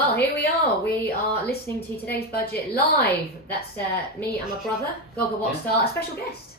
Well, here we are. We are listening to today's budget live. That's me and my brother, Gogga Watstar, a special guest.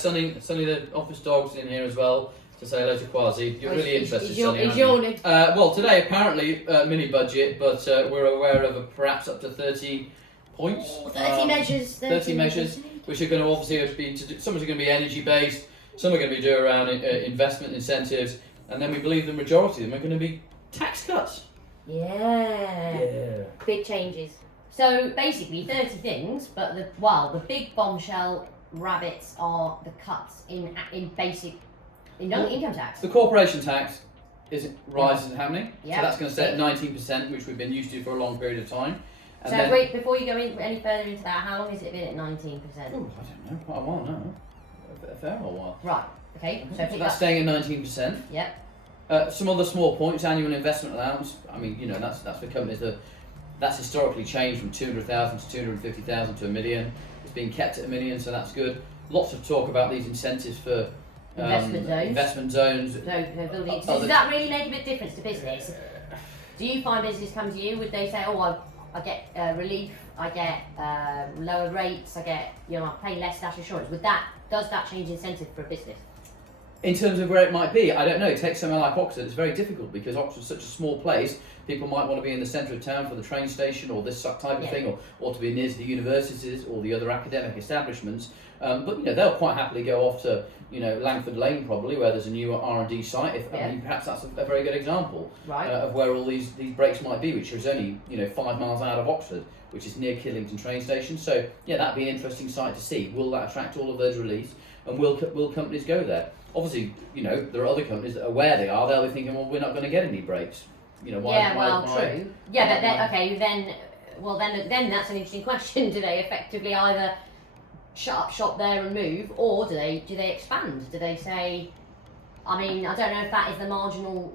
Sonny the office dog's in here as well to say hello to Quasi. You're really interested, Sonny. He's yawning. Well, today apparently mini budget, but we're aware of perhaps up to 30 points. 30 measures. 30 measures, which are going to obviously be some are going to be energy based, some are going to be due around investment incentives, and then we believe the majority of them are going to be tax cuts. Yeah. Big changes. So basically 30 things, but the big bombshell rabbits are the cuts in basic income tax. The corporation tax isn't happening. Yep. So that's going to stay at 19%, which we've been used to for a long period of time. And so wait, before you go any further into that, how long has it been at 19%? Oh, I don't know, quite a while now. A fair old while. Right. Okay. So that's staying at 19%. Yep. Some other small points: annual investment allowance. I mean, that's for companies that's historically changed from 200,000 to 250,000 to $1 million. It's been kept at $1 million, so that's good. Lots of talk about these incentives for investment zones. No buildings. Does that really make a bit difference to business? Do you find business come to you? Would they say, "Oh, I get relief, I get lower rates, I get I pay less dash insurance"? Does that change incentive for a business? In terms of where it might be, I don't know. Take somewhere like Oxford, it's very difficult because Oxford's such a small place. People might want to be in the centre of town for the train station or this type of thing, or to be near to the universities or the other academic establishments. But they'll quite happily go off to Langford Lane probably, where there's a new R&D site. I mean, perhaps that's a very good example of where all these breaks might be, which is only 5 miles out of Oxford, which is near Killington train station. So that'd be an interesting site to see. Will that attract all of those reliefs, and will companies go there? Obviously, there are other companies that are where they are. They'll be thinking, well, we're not going to get any breaks. True. Yeah, but then that's an interesting question. Do they effectively either shut up shop there and move, or do they expand? Do they say, I don't know if that is the marginal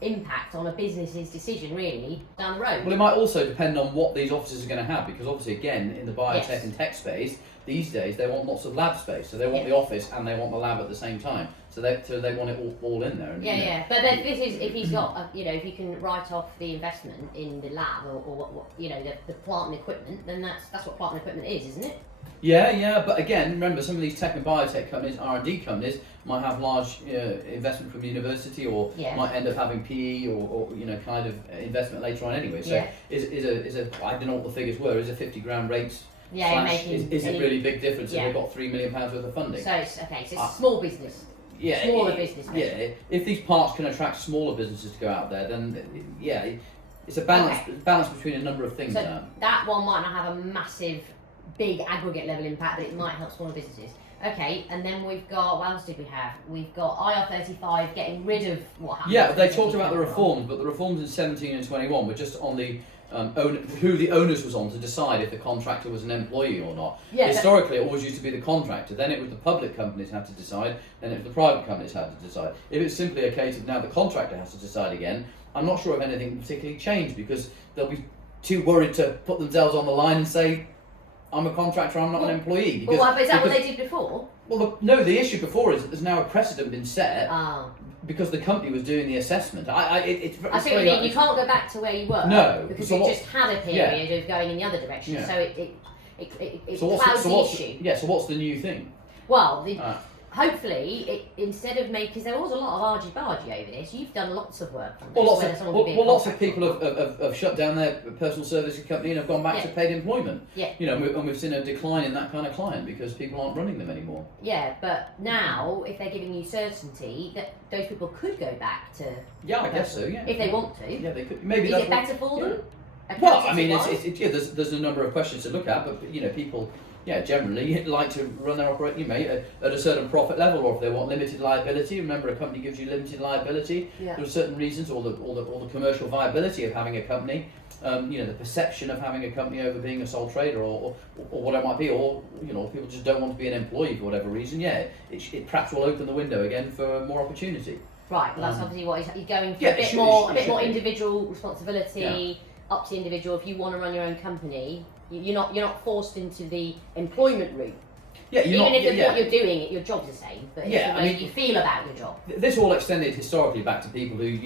impact on a business's decision really down the road. Well, it might also depend on what these offices are going to have, because obviously again in the biotech and tech space these days they want lots of lab space, so they want the office and they want the lab at the same time, so they want it all in there. And, but then this is if he's got if you can write off the investment in the lab or what the plant and equipment, then that's what plant and equipment is, isn't it? Yeah, but again, remember some of these tech and biotech companies, R&D companies, might have large investment from the university, or might end up having PE or kind of investment later on anyway. So is a I don't know what the figures were. Is a 50 grand rates? Is it really big difference if they've got £3 million worth of funding? So it's a small business. Smaller business. Yeah, if these parts can attract smaller businesses to go out there, then it's a balance between a number of things. So that one might not have a massive, big aggregate level impact, but it might help smaller businesses. Okay, and then we've got, what else did we have? We've got IR35 getting rid of what happened. Yeah, they talked about the reforms, but the reforms in 17 and 21 were just on the who the onus was on to decide if the contractor was an employee or not. Historically, it always used to be the contractor, then it was the public companies had to decide, then it was the private companies had to decide. If it's simply a case of now the contractor has to decide again, I'm not sure if anything particularly changed, because they'll be too worried to put themselves on the line and say, I'm a contractor, I'm not an employee. But is that what they did before? Well, no, the issue before is that there's now a precedent been set because the company was doing the assessment. I see what you mean. You can't go back to where you were. No. Because you just had a period of going in the other direction. Yeah. So it clouds the issue. Yeah, so what's the new thing? Well, hopefully, instead of because there was a lot of argy-bargy over this, you've done lots of work on this. Lots of people have shut down their personal services company and have gone back to paid employment. Yeah. And we've seen a decline in that kind of client because people aren't running them anymore. Yeah, but now, if they're giving you certainty, that those people could go back to... Yeah, I guess so, yeah. If they want to. Yeah, they could. Maybe is it better for them? Well, I mean, there's a number of questions to look at, but, people... generally like to run their operation, at a certain profit level, or if they want limited liability. Remember, a company gives you limited liability. Yeah. There are certain reasons, or the commercial viability of having a company. The perception of having a company over being a sole trader, or what it might be, or people just don't want to be an employee for whatever reason. It perhaps will open the window again for more opportunity. Right, well that's obviously what he's going for. A bit more individual responsibility. Up to the individual. If you want to run your own company, you're not forced into the employment route. Yeah, what you're doing, your job's the same, but it's the way you feel about your job. This all extended historically back to people who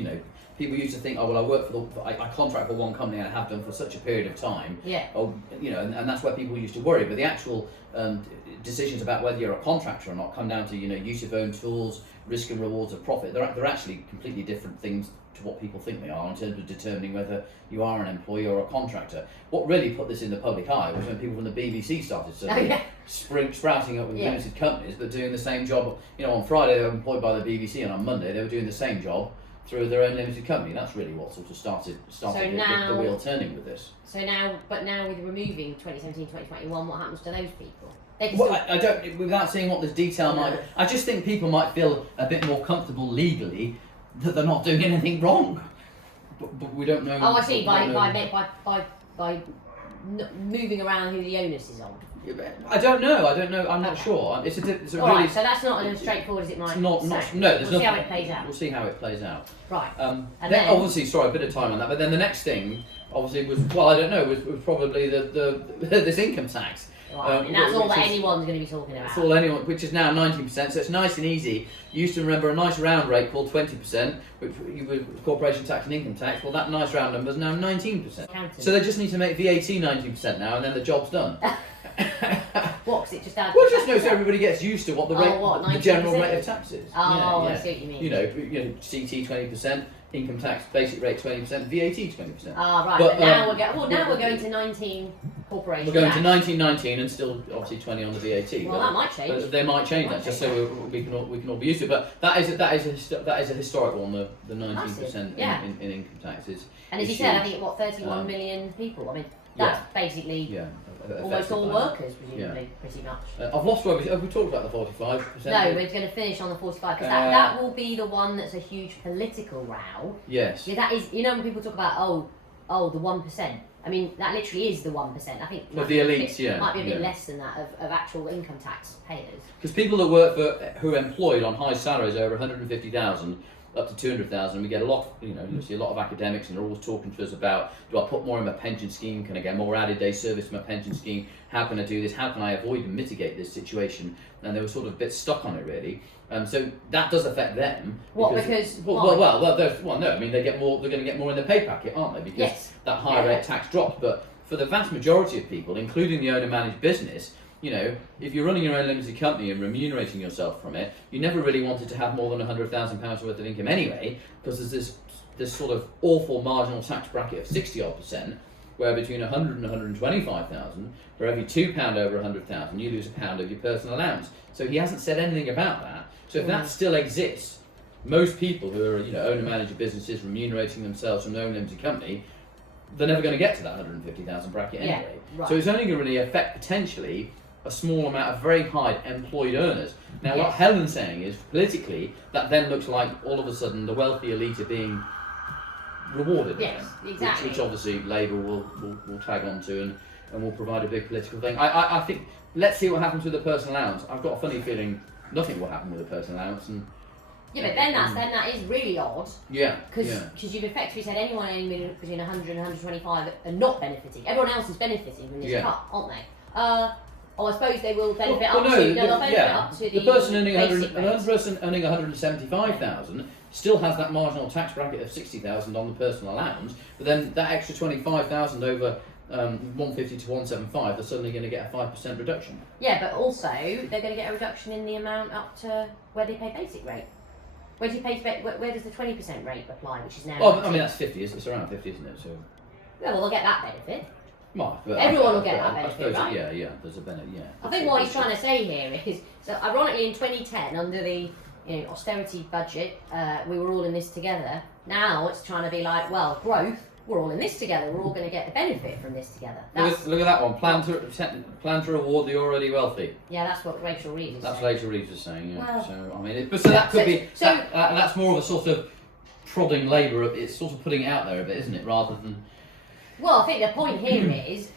people used to think, oh well, I contract for one company and I have done for such a period of time. Yeah. Oh, and that's where people used to worry. But the actual decisions about whether you're a contractor or not come down to use of own tools, risk and rewards of profit. They're actually completely different things to what people think they are in terms of determining whether you are an employee or a contractor. What really put this in the public eye was when people from the BBC started suddenly sprouting up with limited companies, but doing the same job. On Friday they were employed by the BBC, and on Monday they were doing the same job through their own limited company. That's really what sort of started the wheel turning with this. So now with removing 2017, 2021, what happens to those people? I don't. Without seeing what this detail might. I just think people might feel a bit more comfortable legally that they're not doing anything wrong. But we don't know. Oh, I see. By moving around who the onus is on. I don't know. I'm not sure. It's a All really. right, so that's not as straighthtforward as it might. It's not. sound. No, there's we'll see nothing. how it plays out. We'll see how it plays out. Right. And then obviously, sorry, a bit of time on that. But then the next thing, obviously, was I don't know, was probably the this income tax. Right, and that's all that anyone's going to be talking about. That's all anyone, which is now 19%, so it's nice and easy. You used to remember a nice round rate called 20%, which was corporation tax and income tax. Well, that nice round number is now 19%. Accountant. So they just need to make VAT 19% now, and then the job's done. What? Because it just adds. Well, just so everybody gets used to what the rate, the general 19%? rate of tax is. Oh, I see what you mean. CT 20%, income tax basic rate 20%, VAT 20%. Ah, right. But, But now we're going to 19 corporation. We're going tax. to 1919 and still obviously 20 on the VAT. Well, that might change. But they might change that just so we can all be used to it. But that is a historic one. The 19% in income taxes. And as you said, I think 31 million people. I mean, that's basically almost all workers, presumably, pretty much. I've lost where have we talked about the 45%? No, we're going to finish on the 45 because that will be the one that's a huge political row. Yes. Yeah, that is. When people talk about the 1%. I mean, that literally is the 1%. I think of the elites, it might be a bit less than that of actual income tax payers. Because people that work who are employed on high salaries over 150,000 up to 200,000, we get a lot. You see a lot of academics, and they're always talking to us about: do I put more in my pension scheme? Can I get more added day service to my pension scheme? How can I do this? How can I avoid and mitigate this situation? And they were sort of a bit stuck on it, really. So that does affect them. Because no. I mean, they get more. They're going to get more in the pay packet, aren't they? Because that higher rate tax drops. But for the vast majority of people, including the owner-managed business, if you're running your own limited company and remunerating yourself from it, you never really wanted to have more than £100,000 worth of income anyway, because there's this sort of awful marginal tax bracket of 60-odd%, where between 100 and 125,000, for every £2 over 100,000, you lose £1 of your personal allowance. So he hasn't said anything about that. So if that still exists, most people who are owner-manager businesses remunerating themselves from their own limited company, they're never going to get to that 150,000 bracket anyway. Right. So it's only going to really affect potentially a small amount of very high employed earners. Now, what Helen's saying is, politically, that then looks like all of a sudden the wealthy elite are being rewarded. Yes, exactly. Which obviously Labour will tag on to and will provide a big political thing. I think, let's see what happens with the personal allowance. I've got a funny feeling nothing will happen with the personal allowance. But then that is really odd. Yeah. Because you've effectively said anyone earning between 100 and 125 are not benefiting. Everyone else is benefiting from this cut, aren't they? I suppose they will benefit up to the person earning another person earning 175,000 still has that marginal tax bracket of 60,000 on the personal allowance, but then that extra 25,000 over 150 to 175, they're suddenly going to get a 5% reduction. Yeah, but also they're going to get a reduction in the amount up to where they pay basic rate. Where does the 20% rate apply, which is now? Well, I mean that's 50. It's around 50, isn't it? So. Yeah, well, they'll get that benefit. But everyone will get that benefit, right? Yeah, there's a benefit. Yeah. I think what he's trying to say here is, so ironically, in 2010, under the austerity budget, we were all in this together. Now it's trying to be like, well, growth. We're all in this together. We're all going to get the benefit from this together. Look at that one. Plan to reward the already wealthy. Yeah, that's what Rachel Reeves is saying. That's Rachel Reeves is saying. Yeah. Well, so I mean, that could be. That's more of a sort of prodding Labour. It's sort of putting it out there a bit, isn't it? Rather than. Well, I think the point here is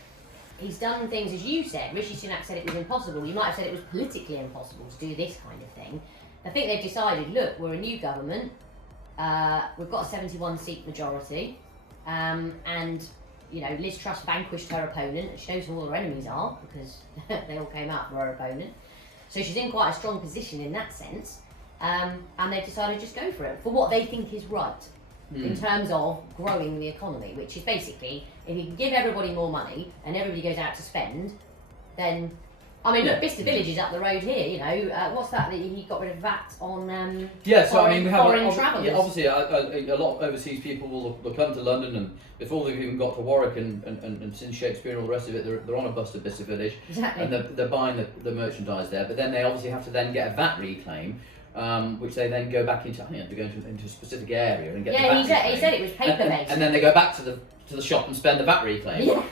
he's done things, as you said. Rishi Sunak said it was impossible. You might have said it was politically impossible to do this kind of thing. I think they've decided, look, we're a new government. We've got a 71-seat majority. And Liz Truss vanquished her opponent, and she knows who all her enemies are because they all came out for her opponent. So she's in quite a strong position in that sense. And they've decided to just go for it for what they think is right. in terms of growing the economy, which is basically if you can give everybody more money and everybody goes out to spend, then I mean, look, Bicester Village is up the road here. You know, what's that you got rid of VAT on? So I mean, we have foreign travellers. obviously a lot of overseas people will come to London, and before they've even got to Warwick and since Shakespeare and all the rest of it, they're on a bus to Bicester Village, exactly. and they're buying the merchandise there. But then they obviously have to then get a VAT reclaim. Which they then go back into. I think they go into a specific area and get the VAT reclaim. He said it was paper based. And then they go back to the shop and spend the VAT reclaim. Yeah.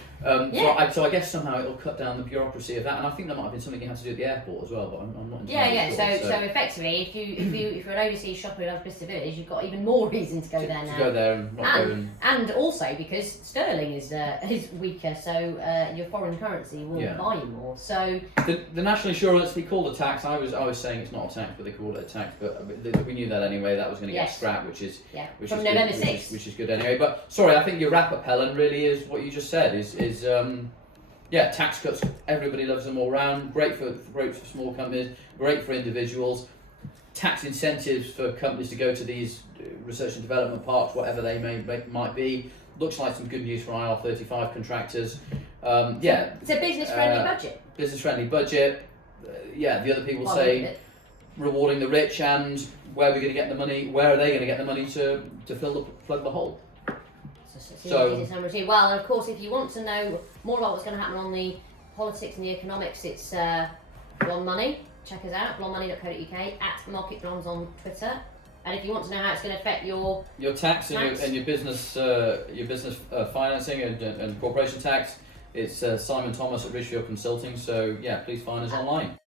So I guess somehow it'll cut down the bureaucracy of that, and I think that might have been something you have to do at the airport as well. But I'm not entirely sure. So effectively, if you're an overseas shopper who loves Bicester Village, you've got even more reason to go there now. To go there and not go and also because sterling is weaker, so your foreign currency will buy you more. So the national insurance, they call it a tax. I was saying it's not a tax, but they call it a tax. But we knew that anyway. That was going to get scrapped, which is from November 6th, which is good anyway. But sorry, I think your wrap up, Helen, really is what you just said. Is tax cuts. Everybody loves them all round. Great for small companies. Great for individuals. Tax incentives for companies to go to these research and development parks, whatever they might be. Looks like some good news for IR35 contractors. It's a business friendly budget. Business friendly budget. The other people say rewarding the rich, and where are we going to get the money? Where are they going to get the money to plug the hole? Well, and of course, if you want to know more about what's going to happen on the politics and the economics, it's Blonde Money. Check us out, blondemoney.co.uk, at Market Blondes on Twitter. And if you want to know how it's going to affect your tax and your business financing and corporation tax, it's Simon Thomas at Ridgefield Consulting. So please find us online.